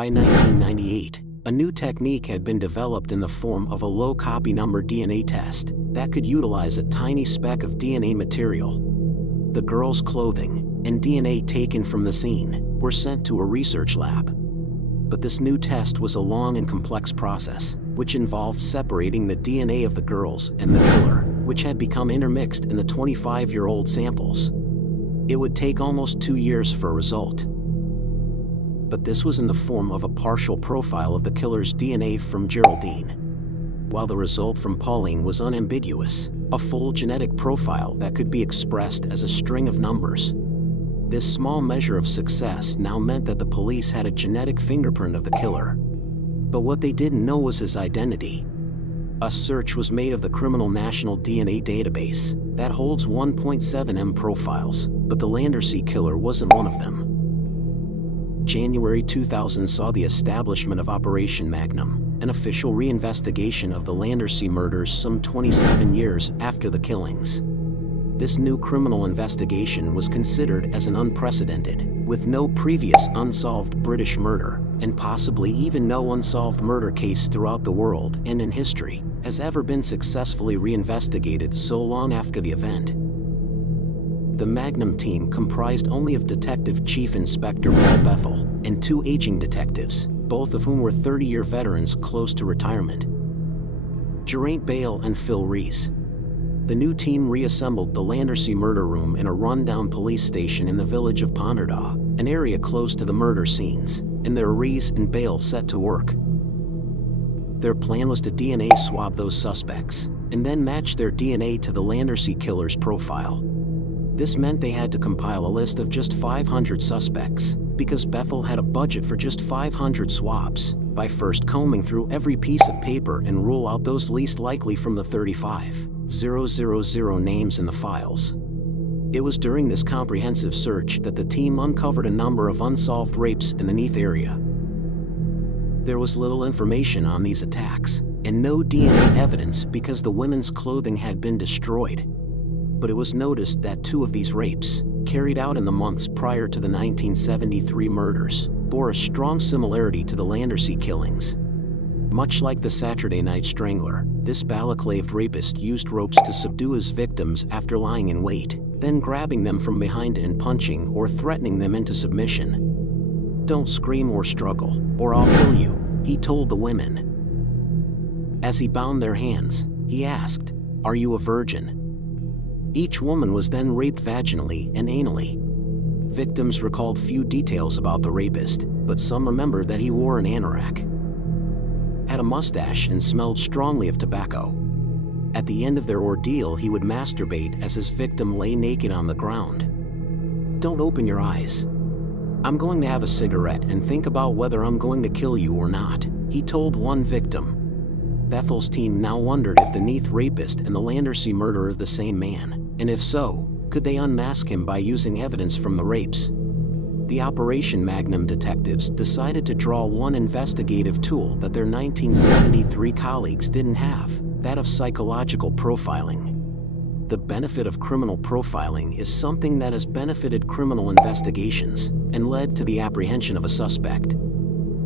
By 1998, a new technique had been developed in the form of a low copy number DNA test that could utilize a tiny speck of DNA material. The girl's clothing and DNA taken from the scene were sent to a research lab. But this new test was a long and complex process, which involved separating the DNA of the girls and the killer, which had become intermixed in the 25-year-old samples. It would take almost 2 years for a result. But this was in the form of a partial profile of the killer's DNA from Geraldine, while the result from Pauline was unambiguous, a full genetic profile that could be expressed as a string of numbers. This small measure of success now meant that the police had a genetic fingerprint of the killer. But what they didn't know was his identity. A search was made of the Criminal National DNA Database that holds 1.7 million profiles, but the Landersea killer wasn't one of them. January 2000 saw the establishment of Operation Magnum, an official reinvestigation of the Landersea murders some 27 years after the killings. This new criminal investigation was considered as an unprecedented, with no previous unsolved British murder, and possibly even no unsolved murder case throughout the world and in history, has ever been successfully reinvestigated so long after the event. The Magnum team comprised only of Detective Chief Inspector Paul Bethel and 2 aging detectives, both of whom were 30-year veterans close to retirement. Geraint Bale and Phil Rees. The new team reassembled the Landersea murder room in a rundown police station in the village of Ponderdaw, an area close to the murder scenes, and their Rees and Bale set to work. Their plan was to DNA swab those suspects, and then match their DNA to the Landersea killer's profile. This meant they had to compile a list of just 500 suspects, because Bethel had a budget for just 500 swabs, by first combing through every piece of paper and rule out those least likely from the 35,000 names in the files. It was during this comprehensive search that the team uncovered a number of unsolved rapes in the Neath area. There was little information on these attacks, and no DNA evidence because the women's clothing had been destroyed. But it was noticed that 2 of these rapes, carried out in the months prior to the 1973 murders, bore a strong similarity to the Landersea killings. Much like the Saturday Night Strangler, this balaclaved rapist used ropes to subdue his victims after lying in wait, then grabbing them from behind and punching or threatening them into submission. "Don't scream or struggle, or I'll kill you," he told the women. As he bound their hands, he asked, "Are you a virgin?" Each woman was then raped vaginally and anally. Victims recalled few details about the rapist, but some remembered that he wore an anorak, had a mustache, and smelled strongly of tobacco. At the end of their ordeal, he would masturbate as his victim lay naked on the ground. "Don't open your eyes. I'm going to have a cigarette and think about whether I'm going to kill you or not," he told one victim. Bethel's team now wondered if the Neath rapist and the Landersea murderer the same man, and if so, could they unmask him by using evidence from the rapes? The Operation Magnum detectives decided to draw one investigative tool that their 1973 colleagues didn't have, that of psychological profiling. The benefit of criminal profiling is something that has benefited criminal investigations and led to the apprehension of a suspect.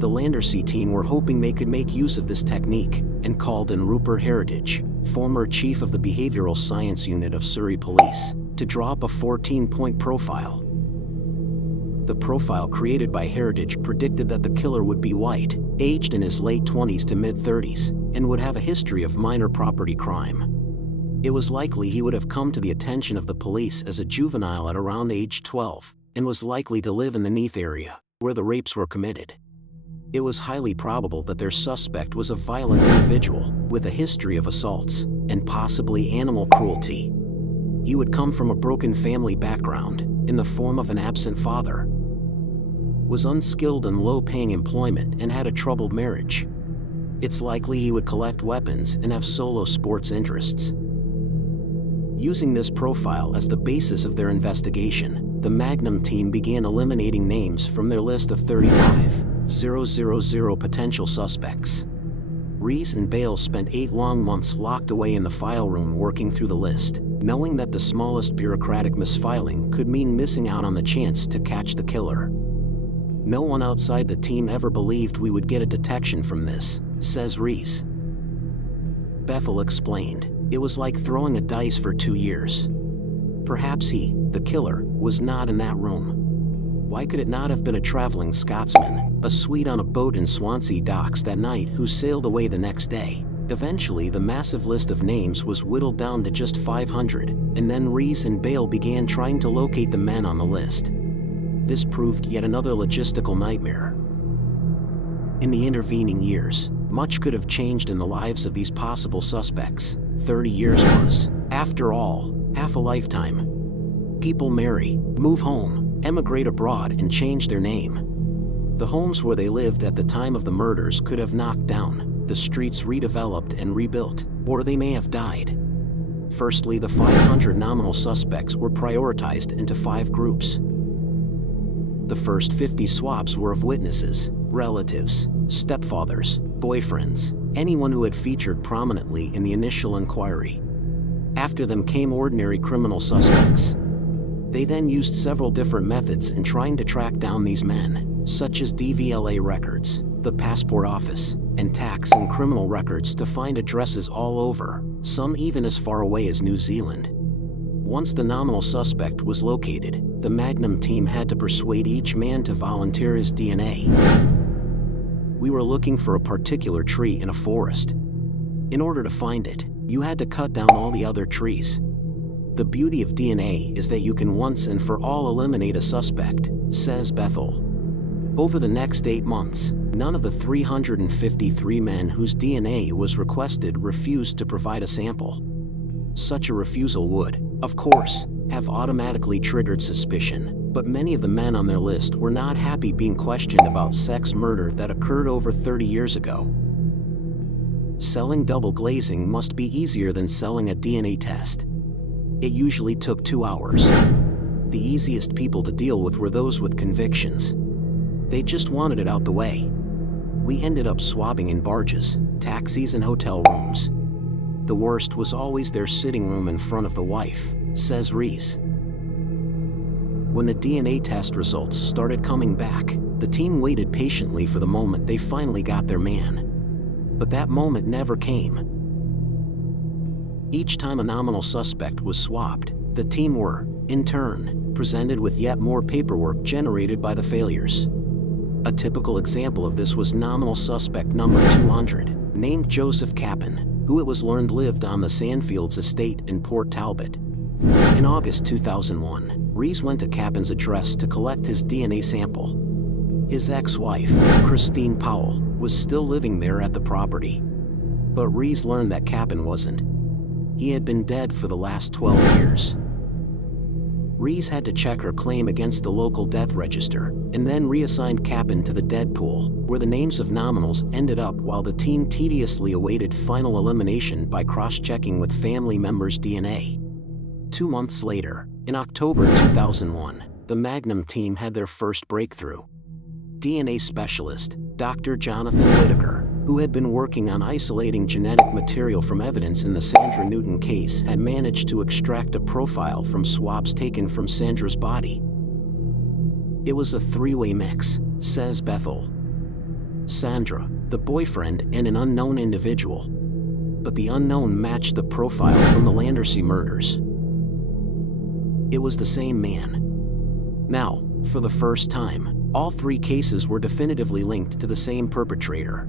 The Landersea team were hoping they could make use of this technique and called in Rupert Heritage, former chief of the Behavioral Science Unit of Surrey Police, to draw up a 14-point profile. The profile created by Heritage predicted that the killer would be white, aged in his late 20s to mid-30s, and would have a history of minor property crime. It was likely he would have come to the attention of the police as a juvenile at around age 12, and was likely to live in the Neath area, where the rapes were committed. It was highly probable that their suspect was a violent individual, with a history of assaults, and possibly animal cruelty. He would come from a broken family background, in the form of an absent father, was unskilled in low-paying employment, and had a troubled marriage. It's likely he would collect weapons and have solo sports interests. Using this profile as the basis of their investigation, the Magnum team began eliminating names from their list of 35,000 potential suspects. Rees and Bale spent 8 long months locked away in the file room working through the list, knowing that the smallest bureaucratic misfiling could mean missing out on the chance to catch the killer. No one outside the team ever believed we would get a detection from this, says Reese. Bethel explained, it was like throwing a dice for 2 years. Perhaps he, the killer, was not in that room. Why could it not have been a traveling Scotsman, a Swede on a boat in Swansea docks that night who sailed away the next day? Eventually the massive list of names was whittled down to just 500, and then Reese and Bale began trying to locate the men on the list. This proved yet another logistical nightmare. In the intervening years, much could have changed in the lives of these possible suspects. 30 years was, after all, half a lifetime. People marry, move home, emigrate abroad, and change their name. The homes where they lived at the time of the murders could have knocked down, the streets redeveloped and rebuilt, or they may have died. Firstly, the 500 nominal suspects were prioritized into 5 groups. The first 50 swabs were of witnesses, relatives, stepfathers, boyfriends, anyone who had featured prominently in the initial inquiry. After them came ordinary criminal suspects. They then used several different methods in trying to track down these men, such as DVLA records, the passport office, and tax and criminal records to find addresses all over, some even as far away as New Zealand. Once the nominal suspect was located, the Magnum team had to persuade each man to volunteer his DNA. We were looking for a particular tree in a forest. In order to find it, you had to cut down all the other trees. The beauty of DNA is that you can once and for all eliminate a suspect, says Bethel. Over the next 8 months, none of the 353 men whose DNA was requested refused to provide a sample. Such a refusal would, of course, have automatically triggered suspicion, but many of the men on their list were not happy being questioned about sex murder that occurred over 30 years ago. Selling double glazing must be easier than selling a DNA test. It usually took 2 hours. The easiest people to deal with were those with convictions. They just wanted it out the way. We ended up swabbing in barges, taxis, and hotel rooms. The worst was always their sitting room in front of the wife, says Reese. When the DNA test results started coming back, the team waited patiently for the moment they finally got their man. But that moment never came. Each time a nominal suspect was swabbed, the team were, in turn, presented with yet more paperwork generated by the failures. A typical example of this was nominal suspect number 200, named Joseph Kappen, who it was learned lived on the Sandfields estate in Port Talbot. In August 2001, Reese went to Kappen's address to collect his DNA sample. His ex-wife, Christine Powell, was still living there at the property. But Reese learned that Kappen wasn't. He had been dead for the last 12 years. Reese had to check her claim against the local death register, and then reassigned Kappen to the dead pool, where the names of nominals ended up while the team tediously awaited final elimination by cross-checking with family members' DNA. 2 months later, in October 2001, the Magnum team had their first breakthrough. DNA specialist, Dr. Jonathan Whitaker, who had been working on isolating genetic material from evidence in the Sandra Newton case, had managed to extract a profile from swabs taken from Sandra's body. It was a 3-way mix, says Bethel. Sandra, the boyfriend, and an unknown individual. But the unknown matched the profile from the Landersea murders. It was the same man. Now, for the first time, all 3 cases were definitively linked to the same perpetrator.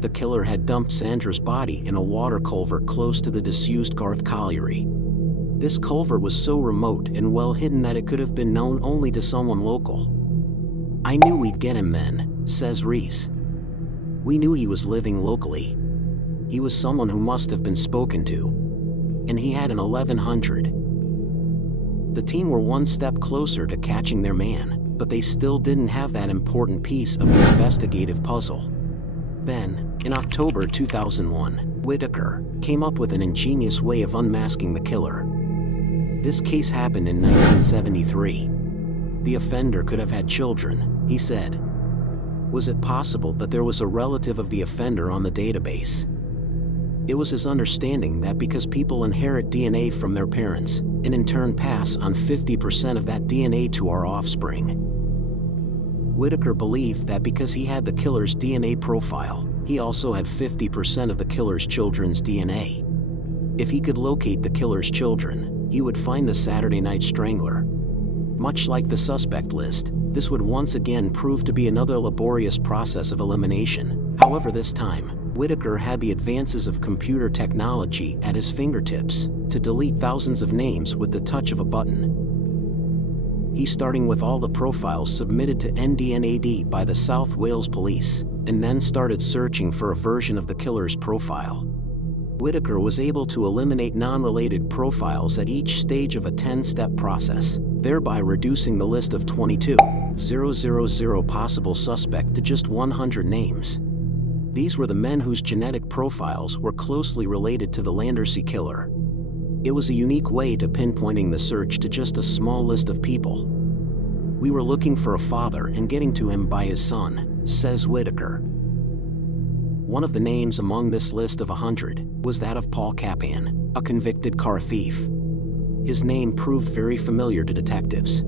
The killer had dumped Sandra's body in a water culvert close to the disused Garth Colliery. This culvert was so remote and well hidden that it could have been known only to someone local. I knew we'd get him then, says Reese. We knew he was living locally. He was someone who must have been spoken to. And he had an 1100. The team were one step closer to catching their man, but they still didn't have that important piece of the investigative puzzle. Then, in October 2001, Whitaker came up with an ingenious way of unmasking the killer. This case happened in 1973. The offender could have had children, he said. Was it possible that there was a relative of the offender on the database? It was his understanding that because people inherit DNA from their parents, and in turn pass on 50% of that DNA to our offspring. Whitaker believed that because he had the killer's DNA profile, he also had 50% of the killer's children's DNA. If he could locate the killer's children, he would find the Saturday Night Strangler. Much like the suspect list, this would once again prove to be another laborious process of elimination. However, this time, Whitaker had the advances of computer technology at his fingertips to delete thousands of names with the touch of a button. He's starting with all the profiles submitted to NDNAD by the South Wales Police, and then started searching for a version of the killer's profile. Whitaker was able to eliminate non-related profiles at each stage of a 10-step process, thereby reducing the list of 22,000 possible suspects to just 100 names. These were the men whose genetic profiles were closely related to the Landersea killer. It was a unique way to pinpointing the search to just a small list of people. We were looking for a father and getting to him by his son, says Whitaker. One of the names among this list of 100 was that of Paul Kappen, a convicted car thief. His name proved very familiar to detectives.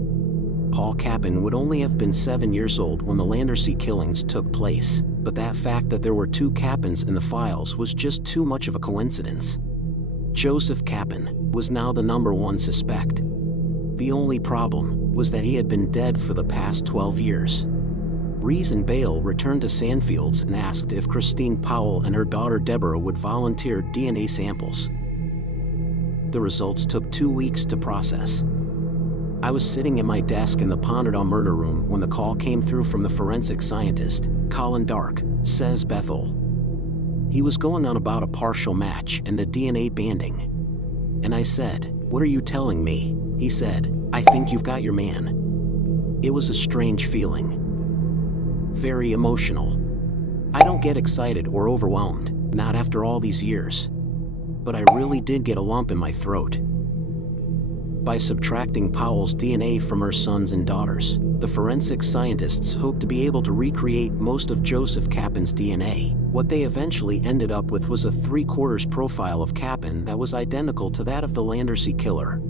Paul Kappen would only have been 7 years old when the Landersea killings took place, but that fact that there were 2 Kappens in the files was just too much of a coincidence. Joseph Kappen was now the #1 suspect. The only problem was that he had been dead for the past 12 years. Rees and Bale returned to Sandfields and asked if Christine Powell and her daughter Deborah would volunteer DNA samples. The results took 2 weeks to process. I was sitting at my desk in the Ponderdown murder room when the call came through from the forensic scientist, Colin Dark, says Bethel. He was going on about a partial match and the DNA banding. And I said, "What are you telling me?" He said, "I think you've got your man." It was a strange feeling. Very emotional. I don't get excited or overwhelmed, not after all these years. But I really did get a lump in my throat. By subtracting Powell's DNA from her sons and daughters, the forensic scientists hoped to be able to recreate most of Joseph Kappen's DNA. What they eventually ended up with was a 3/4 profile of Kappen that was identical to that of the Landersea killer.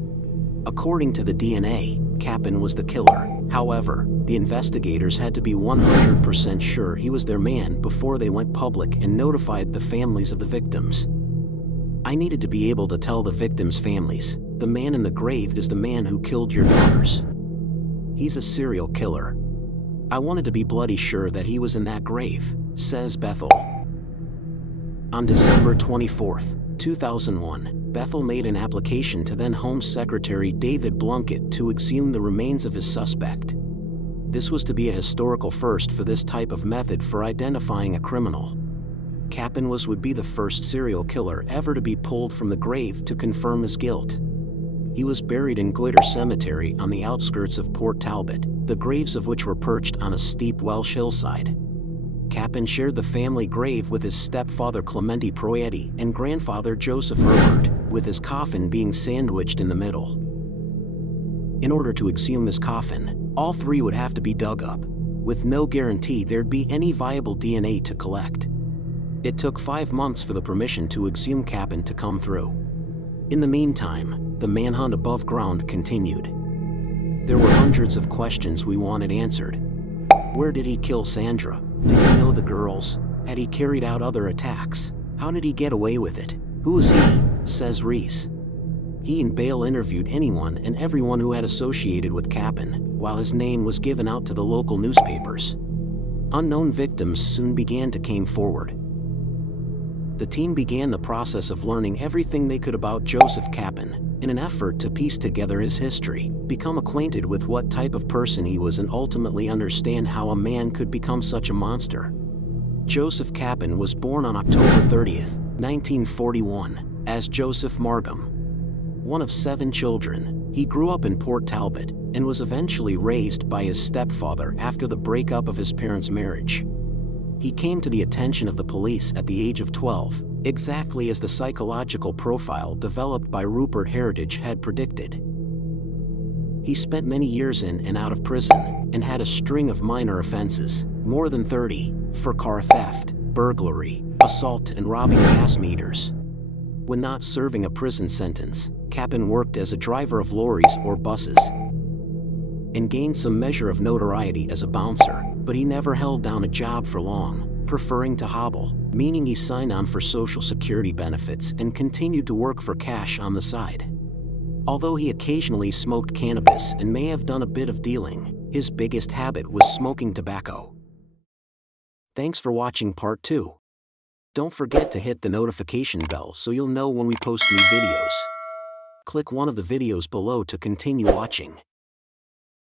According to the DNA, Kappen was the killer. However, the investigators had to be 100% sure he was their man before they went public and notified the families of the victims. I needed to be able to tell the victims' families, the man in the grave is the man who killed your daughters. He's a serial killer. I wanted to be bloody sure that he was in that grave, says Bethel. On December 24, 2001, Bethel made an application to then Home Secretary David Blunkett to exhume the remains of his suspect. This was to be a historical first for this type of method for identifying a criminal. Kappen would be the first serial killer ever to be pulled from the grave to confirm his guilt. He was buried in Goyder Cemetery on the outskirts of Port Talbot, the graves of which were perched on a steep Welsh hillside. Kappen shared the family grave with his stepfather Clementi Proietti and grandfather Joseph Herbert, with his coffin being sandwiched in the middle. In order to exhume his coffin, all 3 would have to be dug up, with no guarantee there'd be any viable DNA to collect. It took 5 months for the permission to exhume Kappen to come through. In the meantime, the manhunt above ground continued. There were hundreds of questions we wanted answered. Where did he kill Sandra? Did he know the girls? Had he carried out other attacks? How did he get away with it? Who was he? Says Rees. He and Bale interviewed anyone and everyone who had associated with Kappen, while his name was given out to the local newspapers. Unknown victims soon began to come forward. The team began the process of learning everything they could about Joseph Kappen, in an effort to piece together his history, become acquainted with what type of person he was and ultimately understand how a man could become such a monster. Joseph Kappen was born on October 30, 1941, as Joseph Margam. One of 7 children, he grew up in Port Talbot and was eventually raised by his stepfather after the breakup of his parents' marriage. He came to the attention of the police at the age of 12, exactly as the psychological profile developed by Rupert Heritage had predicted. He spent many years in and out of prison and had a string of minor offenses, more than 30, for car theft, burglary, assault and robbing gas meters. When not serving a prison sentence, Kappen worked as a driver of lorries or buses. and gained some measure of notoriety as a bouncer, but he never held down a job for long, preferring to hobble, meaning he signed on for Social Security benefits and continued to work for cash on the side. Although he occasionally smoked cannabis and may have done a bit of dealing, his biggest habit was smoking tobacco. Thanks for watching part 2. Don't forget to hit the notification bell so you'll know when we post new videos. Click one of the videos below to continue watching.